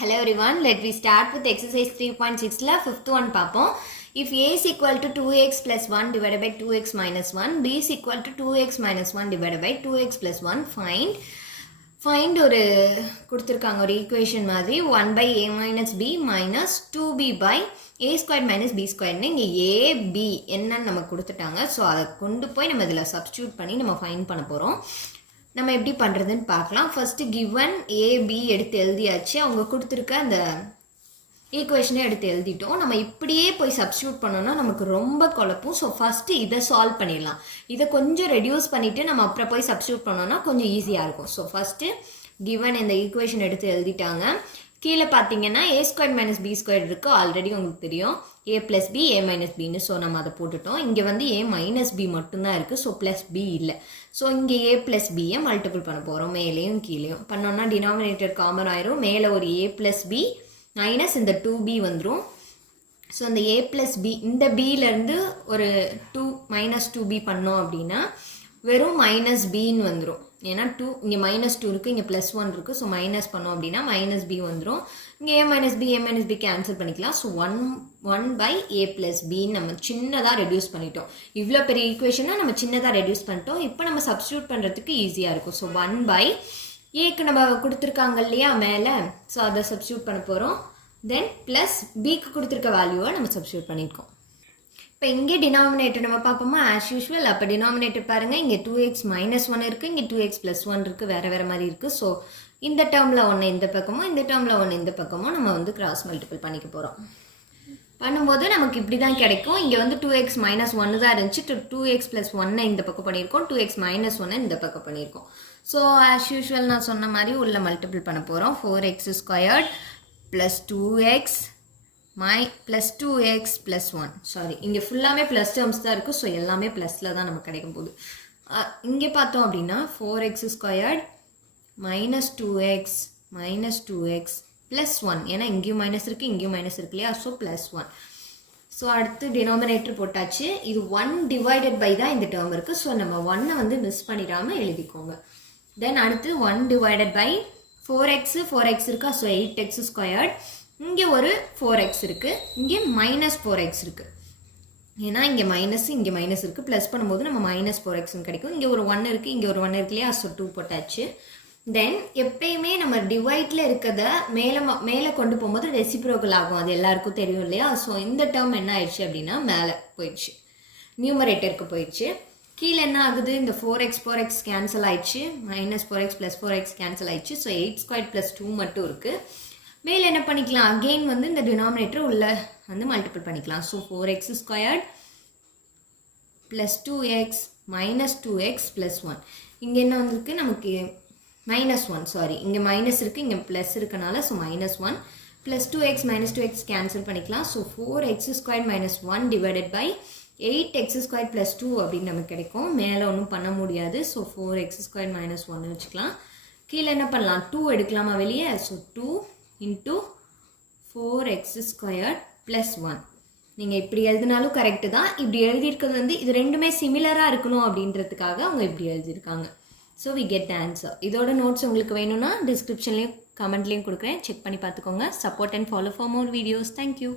Hello everyone, let me start with exercise 3.6 la fifth one பாப்போம். If a is equal to 2x plus 1 divided by 2x minus 1, b is equal to 2x minus 1 divided by 2x plus 1, find ஒரு கொடுத்திருக்காங்க ஒரு equation மாதிரி 1 by a minus b minus 2b by a squared minus b squared இங்க a, b என்னன்னு நமக்கு கொடுத்துட்டாங்க. So அதை கொண்டு போய் நம்ம இதில் சப்ஸ்டியூட் பண்ணி நம்ம ஃபைண்ட் பண்ண போகிறோம். நம்ம எப்படி பண்ணுறதுன்னு பார்க்கலாம். ஃபஸ்ட்டு கிவன் ஏபி எடுத்து எழுதியாச்சு. அவங்க கொடுத்துருக்க அந்த ஈக்குவேஷனே எடுத்து எழுதிட்டோம். நம்ம இப்படியே போய் சப்ஸ்டியூட் பண்ணோம்னா நமக்கு ரொம்ப குழப்பம். ஸோ ஃபஸ்ட்டு இதை சால்வ் பண்ணிடலாம். இதை கொஞ்சம் ரெடியூஸ் பண்ணிவிட்டு நம்ம அப்புறம் போய் சப்ஸ்டியூட் பண்ணோம்னா கொஞ்சம் ஈஸியாக இருக்கும். ஸோ ஃபஸ்ட்டு கிவன் இந்த ஈக்குவேஷன் எடுத்து எழுதிட்டாங்க. கீழே பார்த்தீங்கன்னா ஏ ஸ்கொயர் மைனஸ் பி ஸ்கொயர் இருக்குது. ஆல்ரெடி உங்களுக்கு தெரியும் ஏ plus B A minus pin. So நம்ம அதை போட்டுட்டோம். இங்கே வந்து ஏ மைனஸ் பி மட்டும்தான் இருக்குது. ஸோ ப்ளஸ் பி இல்லை. ஸோ இங்கே ஏ ப்ளஸ் பியை மல்டிபிள் பண்ண போகிறோம். மேலேயும் கீழேயும் பண்ணோன்னா டினாமினேட்டர் காமன் ஆயிரும். மேலே ஒரு ஏ ப்ளஸ் பி மைனஸ் இந்த 2b வந்துடும். ஸோ இந்த ஏ ப்ளஸ் பி இந்த பியிலேருந்து ஒரு மைனஸ் 2b பண்ணோம் அப்படின்னா வெறும் மைனஸ் பின்னு வந்துடும். ஏன்னா இங்கே மைனஸ் 2 இருக்குது, இங்கே ப்ளஸ் 1 இருக்குது. ஸோ மைனஸ் பண்ணோம் அப்படின்னா மைனஸ் பி வந்துடும். இங்கே ஏ மைனஸ் பி கேன்சல் பண்ணிக்கலாம். So one by A plus பின்னு நம்ம சின்னதாக ரெடியூஸ் பண்ணிட்டோம். இவ்வளோ பெரிய ஈக்குவேஷனாக நம்ம சின்னதாக ரெடியூஸ் பண்ணிட்டோம். இப்போ நம்ம சப்ஸ்டியூட் பண்ணுறதுக்கு ஈஸியாக இருக்கும். ஸோ 1 பை ஏக்கு நம்ம கொடுத்துருக்காங்க இல்லையா மேலே, ஸோ அதை சப்ஸ்டியூட் பண்ண போகிறோம். தென் ப்ளஸ் பிக்கு கொடுத்துருக்க வேல்யூவை நம்ம சப்ஸ்டியூட் பண்ணியிருக்கோம். இப்போ இங்கே டினாமினேட்டர் நம்ம பார்ப்போமா ஆஸ் யூஷுவல். அப்போ டினாமினேட்டர் பாருங்கள், இங்கே 2x மைனஸ் 1 இருக்குது, இங்கே 2x ப்ளஸ் 1 இருக்குது, வேறு மாதிரி இருக்குது. ஸோ இந்த டேர்மில் ஒன்று இந்த பக்கமும் இந்த டேர்மில் ஒன்று இந்த பக்கமும் நம்ம வந்து கிராஸ் மல்டிபிள் பண்ணிக்க போகிறோம். பண்ணும்போது நமக்கு இப்படி தான் கிடைக்கும். இங்கே வந்து 2x மைனஸ் 1 தான் இருந்துச்சு. 2x ப்ளஸ் 1 இந்த பக்கம் பண்ணியிருக்கோம், 2x மைனஸ் 1 இந்த பக்கம் பண்ணியிருக்கோம். ஸோ ஆஸ் யூஷுவல் நான் சொன்ன மாதிரி உள்ள மல்டிபிள் பண்ண போகிறோம். 4x squared plus 2x plus 2x plus 1. Sorry, இங்கே ஃபுல்லாமே ப்ளஸ் டேர்ம்ஸ் தான் இருக்குது. ஸோ எல்லாமே ப்ளஸில் தான் நமக்கு கிடைக்கும் போது. இங்கே பார்த்தோம் அப்படின்னா 4x squared minus 2x plus 1. ஏன்னா இங்கேயும் மைனஸ் இருக்குது, இங்கேயும் மைனஸ் இருக்கு இல்லையா. So plus 1. ஸோ அடுத்து டினாமினேட்டர் போட்டாச்சு. இது 1 டிவைடட் பை தான் இந்த டேர்ம் இருக்குது. ஸோ நம்ம 1 வந்து மிஸ் பண்ணிடாமல் எழுதிக்கோங்க. தென் அடுத்து 1 டிவைடட் பை 4x இருக்கா. So 8x squared. இங்கே ஒரு 4x இருக்குது, இங்கே மைனஸ் 4x இருக்குது. ஏன்னா இங்கே மைனஸ் இருக்குது. ப்ளஸ் பண்ணும்போது நம்ம மைனஸ் 4xன்னு கிடைக்கும். இங்கே ஒரு 1 இருக்குது, இங்கே ஒரு 1 இருக்கு இல்லையா. ஸோ 2 போட்டாச்சு. தென் எப்பயுமே நம்ம டிவைடில் இருக்கிறத மேலே கொண்டு போகும்போது ரெசிப்ரோக்கல் ஆகும். அது எல்லாருக்கும் தெரியும் இல்லையா. ஸோ இந்த டேர்ம் என்ன ஆயிடுச்சு அப்படின்னா மேலே போயிடுச்சு, நியூமரேட்டருக்கு போயிடுச்சு. கீழே என்ன ஆகுது, இந்த 4x கேன்சல் ஆயிடுச்சு, minus 4x plus 4x cancel ஆயிடுச்சு. ஸோ 8 ஸ்கொயர் ப்ளஸ் 2 மட்டும் இருக்குது. மேலே என்ன பண்ணிக்கலாம், அகெயின் வந்து இந்த டினாமினேட்டர் உள்ள வந்து மல்டிபிள் பண்ணிக்கலாம். So 4x squared plus 2x minus 2x plus 1. இங்கே என்ன வந்திருக்கு நமக்கு மைனஸ் 1. சாரி, இங்கே மைனஸ் இருக்குது, இங்கே ப்ளஸ் இருக்கனால so minus 1 plus 2x cancel பண்ணிக்கலாம். So 4x squared minus 1 divided by 8x square plus 2 அப்படின்னு நமக்கு கிடைக்கும். மேலே ஒன்றும் பண்ண முடியாது. ஸோ 4x ஸ்கொயர் மைனஸ் 1 வச்சுக்கலாம். கீழே என்ன பண்ணலாம், 2 எடுக்கலாமா வெளியே. So 2 into 4x square plus 1. நீங்கள் இப்படி எழுதினாலும் கரெக்டு தான். இப்படி எழுதியிருக்கிறது வந்து இது ரெண்டுமே சிமிலராக இருக்கணும் அப்படின்றதுக்காக அவங்க இப்படி எழுதியிருக்காங்க. So we get the answer. இதோட நோட்ஸ் உங்களுக்கு வேணும்னா டிஸ்கிரிப்ஷன்லேயும் கமெண்ட்லேயும் கொடுக்குறேன், செக் பண்ணி பார்த்துக்கோங்க. Support and follow for more videos. Thank you.